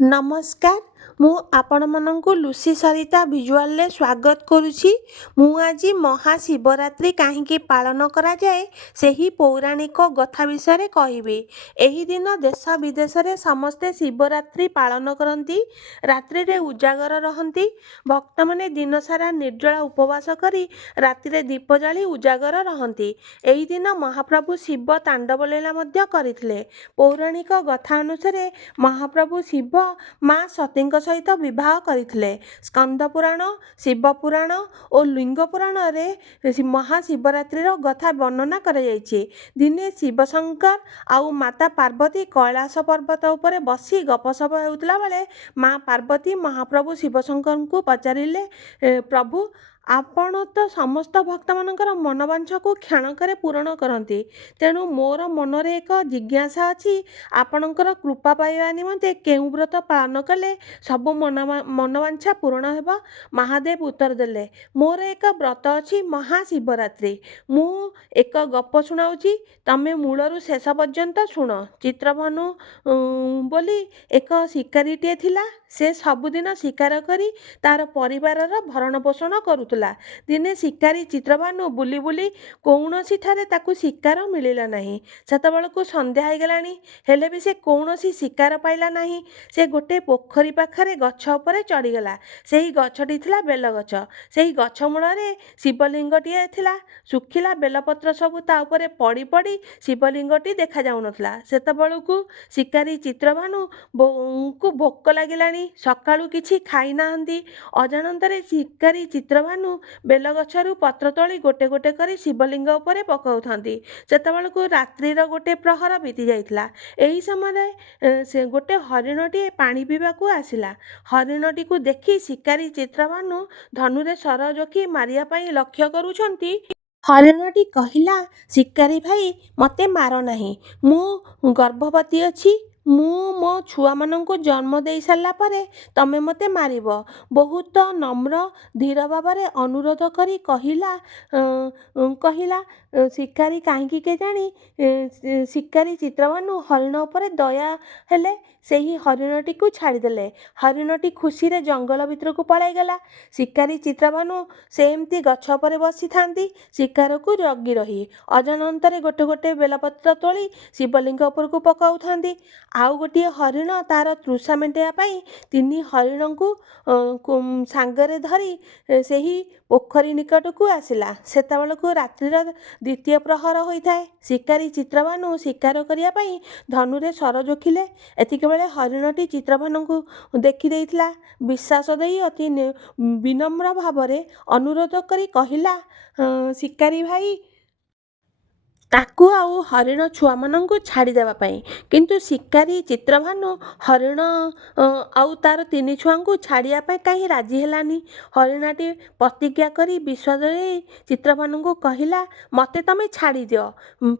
ନମସ୍କାର। ମୁଁ ଆପଣମାନଙ୍କୁ ଲୁସି ସରିତା ଭିଜୁଆଲରେ ସ୍ୱାଗତ କରୁଛି। ମୁଁ ଆଜି ମହାଶିବରାତ୍ରି କାହିଁକି ପାଳନ କରାଯାଏ ସେହି ପୌରାଣିକ କଥା ବିଷୟରେ କହିବି। ଏହି ଦିନ ଦେଶ ବିଦେଶରେ ସମସ୍ତେ ଶିବରାତ୍ରି ପାଳନ କରନ୍ତି। ରାତ୍ରିରେ ଉଜାଗର ରହନ୍ତି। ଭକ୍ତମାନେ ଦିନସାରା ନିର୍ଜଳା ଉପବାସ କରି ରାତିରେ ଦୀପ ଜାଳି ଉଜାଗର ରହନ୍ତି। ଏହି ଦିନ ମହାପ୍ରଭୁ ଶିବ ତାଣ୍ଡବ ଲୀଳା ମଧ୍ୟ କରିଥିଲେ। ପୌରାଣିକ କଥା ଅନୁସାରେ ମହାପ୍ରଭୁ ଶିବ ମା ସତୀଙ୍କ ସହିତ ବିବାହ କରିଥିଲେ। ସ୍କନ୍ଦ ପୁରାଣ, ଶିବ ପୁରାଣ ଓ ଲିଙ୍ଗ ପୁରାଣରେ ମହାଶିବରାତ୍ରିର କଥା ବର୍ଣ୍ଣନା କରାଯାଇଛି। ଦିନେ ଶିବଶଙ୍କର ଆଉ ମାତା ପାର୍ବତୀ କୈଳାସ ପର୍ବତ ଉପରେ ବସି ଗପସପ ହେଉଥିଲା ବେଳେ ମା ପାର୍ବତୀ ମହାପ୍ରଭୁ ଶିବଶଙ୍କରଙ୍କୁ ପଚାରିଲେ, ପ୍ରଭୁ, ଆପଣ ତ ସମସ୍ତ ଭକ୍ତମାନଙ୍କର ମନୋବାଞ୍ଛାକୁ କ୍ଷଣକରେ ପୂରଣ କରନ୍ତି। ତେଣୁ ମୋର ମନରେ ଏକ ଜିଜ୍ଞାସା ଅଛି, ଆପଣଙ୍କର କୃପା ପାଇବା ନିମନ୍ତେ କେଉଁ ବ୍ରତ ପାଳନ କଲେ ସବୁ ମନୋବାଞ୍ଛା ପୂରଣ ହେବ? ମହାଦେବ ଉତ୍ତର ଦେଲେ, ମୋର ଏକ ବ୍ରତ ଅଛି, ମହାଶିବରାତ୍ରି। ମୁଁ ଏକ ଗପ ଶୁଣାଉଛି, ତମେ ମୂଳରୁ ଶେଷ ପର୍ଯ୍ୟନ୍ତ ଶୁଣ। ଚିତ୍ରଭାନୁ ବୋଲି ଏକ ଶିକାରୀଟିଏ ଥିଲା। ସେ ସବୁଦିନ ଶିକାର କରି ତାର ପରିବାରର ଭରଣ ପୋଷଣ କରୁଥିଲା। ଦିନେ ଶିକାରୀ ଚିତ୍ରଭାନୁ ବୁଲି ବୁଲି କୌଣସିଠାରେ ତାକୁ ଶିକାର ମିଳିଲା ନାହିଁ। ସେତେବେଳକୁ ସନ୍ଧ୍ୟା ହୋଇଗଲାଣି, ହେଲେ ବି ସେ କୌଣସି ଶିକାର ପାଇଲା ନାହିଁ। ସେ ଗୋଟିଏ ପୋଖରୀ ପାଖରେ ଗଛ ଉପରେ ଚଢ଼ିଗଲା। ସେହି ଗଛଟି ଥିଲା ବେଲଗଛ। ସେହି ଗଛ ମୂଳରେ ଶିବଲିଙ୍ଗଟିଏ ଥିଲା। ଶୁଖିଲା ବେଲପତ୍ର ସବୁ ତା ଉପରେ ପଡ଼ି ପଡ଼ି ଶିବଲିଙ୍ଗଟି ଦେଖାଯାଉନଥିଲା। ସେତେବେଳକୁ ଶିକାରୀ ଚିତ୍ରଭାନୁଙ୍କୁ ଭୋକ ଲାଗିଲାଣି। ସକାଳୁ କିଛି ଖାଇନାହାନ୍ତି। ଅଜାଣତରେ ଶିକାରୀ ଚିତ୍ରଭାନୁ ବେଲଗଛରୁ ପତ୍ର ତୋଳି ଗୋଟେ ଗୋଟେ କରି ଶିବଲିଙ୍ଗ ଉପରେ ପକାଉଥାନ୍ତି। ସେତେବେଳକୁ ରାତ୍ରିର ଗୋଟେ ପ୍ରହର ବିତି ଯାଇଥିଲା। ଏହି ସମୟରେ ସେ ଗୋଟେ ହରିଣଟିଏ ପାଣି ପିଇବାକୁ ଆସିଲା। ହରିଣଟିକୁ ଦେଖି ଶିକାରୀ ଚିତ୍ରଭାନୁ ଧନୁରେ ଶର ଯୋଖି ମାରିବା ପାଇଁ ଲକ୍ଷ୍ୟ କରୁଛନ୍ତି। ହରିଣଟି କହିଲା, ଶିକାରୀ ଭାଇ, ମୋତେ ମାର ନାହିଁ। ମୁଁ ଗର୍ଭବତୀ ଅଛି। ମୁଁ ମୋ ଛୁଆମାନଙ୍କୁ ଜନ୍ମ ଦେଇ ସାରିଲା ପରେ ତମେ ମୋତେ ମାରିବ। ବହୁତ ନମ୍ର ଧୀର ଭାବରେ ଅନୁରୋଧ କରି କହିଲା। ଶିକାରୀ କାହିଁକି କେଜାଣି ଶିକାରୀ ଚିତ୍ରଭାନୁ ହରିଣ ଉପରେ ଦୟା ହେଲେ ସେହି ହରିଣଟିକୁ ଛାଡ଼ିଦେଲେ। ହରିଣଟି ଖୁସିରେ ଜଙ୍ଗଲ ଭିତରକୁ ପଳାଇଗଲା। ଶିକାରୀ ଚିତ୍ରଭାନୁ ସେମିତି ଗଛ ଉପରେ ବସିଥାନ୍ତି, ଶିକାରକୁ ଜଗି ରହି। ଅଜାଣତରେ ଗୋଟେ ଗୋଟେ ବେଲପତ୍ର ତୋଳି ଶିବଲିଙ୍ଗ ଉପରକୁ ପକାଉଥାନ୍ତି। ଆଉ ଗୋଟିଏ ହରିଣ ତାର ତୃଷା ମେଣ୍ଟାଇବା ପାଇଁ ତିନି ହରିଣଙ୍କୁ ସାଙ୍ଗରେ ଧରି ସେହି ପୋଖରୀ ନିକଟକୁ ଆସିଲା। ସେତେବେଳକୁ ରାତ୍ରିର ଦ୍ୱିତୀୟ ପ୍ରହର ହୋଇଥାଏ। ଶିକାରୀ ଚିତ୍ରଭାନୁ ଶିକାର କରିବା ପାଇଁ ଧନୁରେ ଶର ଯୋଖିଲେ। ଏତିକିବେଳେ ହରିଣଟି ଚିତ୍ରଭାନୁଙ୍କୁ ଦେଖିଦେଇଥିଲା। ବିଶ୍ୱାସ ଦେଇ ଅତି ବିନମ୍ର ଭାବରେ ଅନୁରୋଧ କରି କହିଲା, ଶିକାରୀ ଭାଇ, ତାକୁ ଆଉ ହରିଣ ଛୁଆମାନଙ୍କୁ ଛାଡ଼ିଦେବା ପାଇଁ। କିନ୍ତୁ ଶିକାରୀ ଚିତ୍ରଭାନୁ ହରିଣ ଆଉ ତାର ତିନି ଛୁଆଙ୍କୁ ଛାଡ଼ିବା ପାଇଁ କାହିଁ ରାଜି ହେଲାନି। ହରିଣଟି ପ୍ରତିଜ୍ଞା କରି ବିଶ୍ୱାସ ଦେଇ ଚିତ୍ରଭାନୁଙ୍କୁ କହିଲା, ମୋତେ ତମେ ଛାଡ଼ିଦିଅ।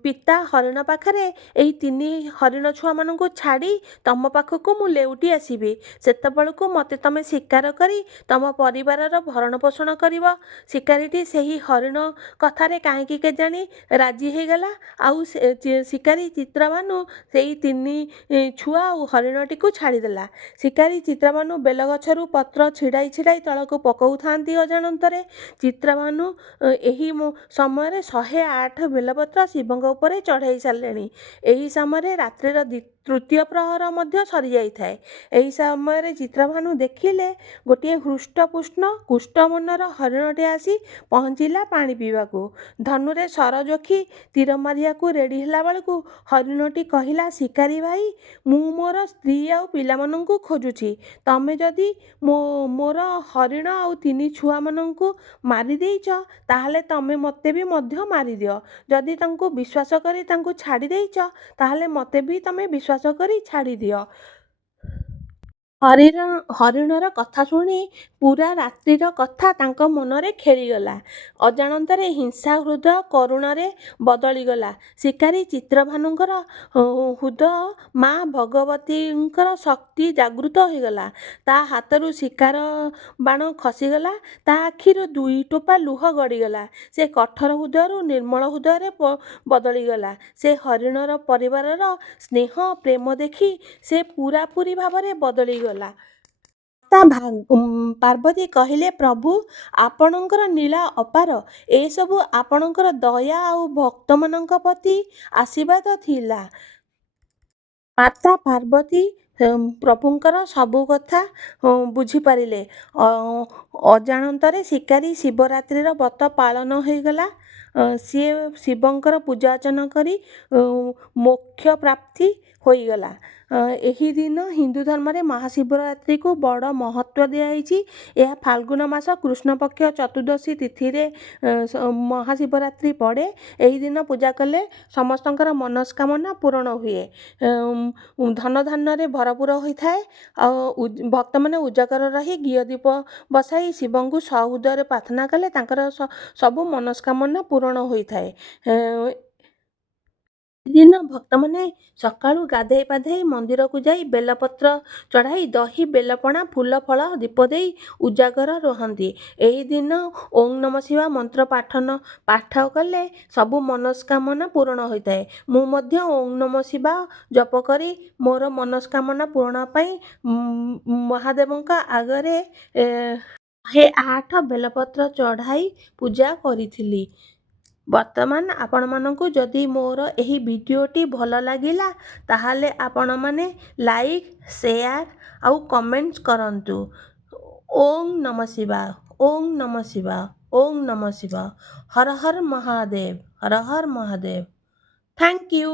ପିତା ହରିଣ ପାଖରେ ଏହି ତିନି ହରିଣ ଛୁଆମାନଙ୍କୁ ଛାଡ଼ି ତମ ପାଖକୁ ମୁଁ ଲେଉଟି ଆସିବି। ସେତେବେଳକୁ ମୋତେ ତମେ ଶିକାର କରି ତମ ପରିବାରର ଭରଣ ପୋଷଣ କରିବ। ଶିକାରୀଟି ସେହି ହରିଣ କଥାରେ କାହିଁକି କେଜାଣି ରାଜି ହୋଇଗଲା। ଆଉ ଶିକାରୀ ଚିତ୍ରଭାନୁ ସେଇ ତିନି ଛୁଆ ଆଉ ହରିଣଟିକୁ ଛାଡ଼ିଦେଲା। ଶିକାରୀ ଚିତ୍ରଭାନୁ ବେଲଗଛରୁ ପତ୍ର ଛିଡ଼ାଇ ଛିଡ଼ାଇ ତଳକୁ ପକାଉଥାନ୍ତି। ଅଜାଣତରେ ଚିତ୍ରଭାନୁ ଏହି ସମୟରେ 108 ବେଲପତ୍ର ଶିବଙ୍କ ଉପରେ ଚଢ଼ାଇ ସାରିଲେଣି। ଏହି ସମୟରେ ରାତ୍ରିର ତୃତୀୟ ପ୍ରହର ମଧ୍ୟ ସରିଯାଇଥାଏ। ଏହି ସମୟରେ ଚିତ୍ରଭାନୁ ଦେଖିଲେ ଗୋଟିଏ ହୃଷ୍ଟପୁଷ୍ଟ କୁଷ୍ଠମନର ହରିଣଟେ ଆସି ପହଞ୍ଚିଲା ପାଣି ପିଇବାକୁ। ଧନୁରେ ଶର ଯୋଖି ତୀର ମାରିବାକୁ ରେଡ଼ି ହେଲା ବେଳକୁ ହରିଣଟି କହିଲା, ଶିକାରୀ ଭାଇ, ମୁଁ ମୋର ସ୍ତ୍ରୀ ଆଉ ପିଲାମାନଙ୍କୁ ଖୋଜୁଛି। ତମେ ଯଦି ମୋର ହରିଣ ଆଉ ତିନି ଛୁଆମାନଙ୍କୁ ମାରିଦେଇଛ, ତାହେଲେ ତମେ ମୋତେ ବି ମଧ୍ୟ ମାରିଦିଅ। ଯଦି ତାଙ୍କୁ ବିଶ୍ୱାସ କରି ତାଙ୍କୁ ଛାଡ଼ି ଦେଇଛ, ତାହେଲେ ମୋତେ ବି ତମେ ବିଶ୍ୱାସ କରି ଛାଡ଼ିଦିଅ। ହରିଣର କଥା ଶୁଣି ପୂରା ରାତ୍ରିର କଥା ତାଙ୍କ ମନରେ ଖେଳିଗଲା। ଅଜାଣତରେ ହିଂସା ହୃଦୟ କରୁଣରେ ବଦଳିଗଲା। ଶିକାରୀ ଚିତ୍ରଭାନୁଙ୍କର ହୃଦୟ ମା ଭଗବତୀଙ୍କର ଶକ୍ତି ଜାଗୃତ ହୋଇଗଲା। ତା ହାତରୁ ଶିକାର ବାଣ ଖସିଗଲା। ତା ଆଖିରୁ ଦୁଇ ଟୋପା ଲୁହ ଗଡ଼ିଗଲା। ସେ କଠୋର ହୃଦୟରୁ ନିର୍ମଳ ହୃଦୟରେ ବଦଳିଗଲା। ସେ ହରିଣର ପରିବାରର ସ୍ନେହ ପ୍ରେମ ଦେଖି ସେ ପୂରାପୂରି ଭାବରେ ବଦଳିଗଲା। ପାର୍ବତୀ କହିଲେ, ପ୍ରଭୁ ଆପଣଙ୍କର ଲୀଳା ଅପାର। ଏସବୁ ଆପଣଙ୍କର ଦୟା ଆଉ ଭକ୍ତମାନଙ୍କ ପ୍ରତି ଆଶୀର୍ବାଦ ଥିଲା। ମାତା ପାର୍ବତୀ ପ୍ରଭୁଙ୍କର ସବୁ କଥା ବୁଝିପାରିଲେ। ଅଜାଣତରେ ଶିକାରୀ ଶିବରାତ୍ରିର ବ୍ରତ ପାଳନ ହୋଇଗଲା। ସିଏ ଶିବଙ୍କର ପୂଜା ଅର୍ଚ୍ଚନା କରି ମୋକ୍ଷ ପ୍ରାପ୍ତି ହୋଇଗଲା। ଏହି ଦିନ ହିନ୍ଦୁ ଧର୍ମରେ ମହାଶିବରାତ୍ରିକୁ ବଡ଼ ମହତ୍ତ୍ୱ ଦିଆଯାଇଛି। ଏହା ଫାଲ୍ଗୁନ ମାସ କୃଷ୍ଣପକ୍ଷ ଚତୁର୍ଦ୍ଦଶୀ ତିଥିରେ ମହାଶିବରାତ୍ରି ପଡ଼େ। ଏହି ଦିନ ପୂଜା କଲେ ସମସ୍ତଙ୍କର ମନସ୍କାମନା ପୂରଣ ହୁଏ। ଧନ ଧାନ୍ୟରେ ଭରପୁର ହୋଇଥାଏ। ଆଉ ଭକ୍ତମାନେ ଉଜାଗର ରହି ଘିଅ ଦୀପ ବସାଇ ଶିବଙ୍କୁ ସହୃଦୟରେ ପ୍ରାର୍ଥନା କଲେ ତାଙ୍କର ସବୁ ମନସ୍କାମନା ପୂରଣ ହୋଇଥାଏ। ଦିନ ଭକ୍ତମାନେ ସକାଳୁ ଗାଧେଇ ପାଧେଇ ମନ୍ଦିରକୁ ଯାଇ ବେଲପତ୍ର ଚଢ଼ାଇ ଦହି ବେଲପଣା ଫୁଲ ଫଳ ଦୀପ ଦେଇ ଉଜାଗର ରୁହନ୍ତି। ଏହି ଦିନ ଓଁ ନମଃ ଶିବାୟ ମନ୍ତ୍ର ପାଠ କଲେ ସବୁ ମନସ୍କାମନା ପୂରଣ ହୋଇଥାଏ। ମୁଁ ମଧ୍ୟ ଓଁ ନମଃ ଶିବାୟ ଜପ କରି ମୋର ମନସ୍କାମନା ପୂରଣ ପାଇଁ ମହାଦେବଙ୍କ ଆଗରେ 108 ବେଲପତ୍ର ଚଢ଼ାଇ ପୂଜା କରିଥିଲି। ବର୍ତ୍ତମାନ ଆପଣମାନଙ୍କୁ ଯଦି ମୋର ଏହି ଭିଡ଼ିଓଟି ଭଲ ଲାଗିଲା ତାହେଲେ ଆପଣମାନେ ଲାଇକ୍, ସେୟାର ଆଉ କମେଣ୍ଟସ୍ କରନ୍ତୁ। ଓଁ ନମଃ ଶିବାୟ, ଓଁ ନମଃ ଶିବାୟ, ଓଁ ନମଃ ଶିବାୟ। ହର ହର ମହାଦେବ, ହର ହର ମହାଦେବ। Thank you.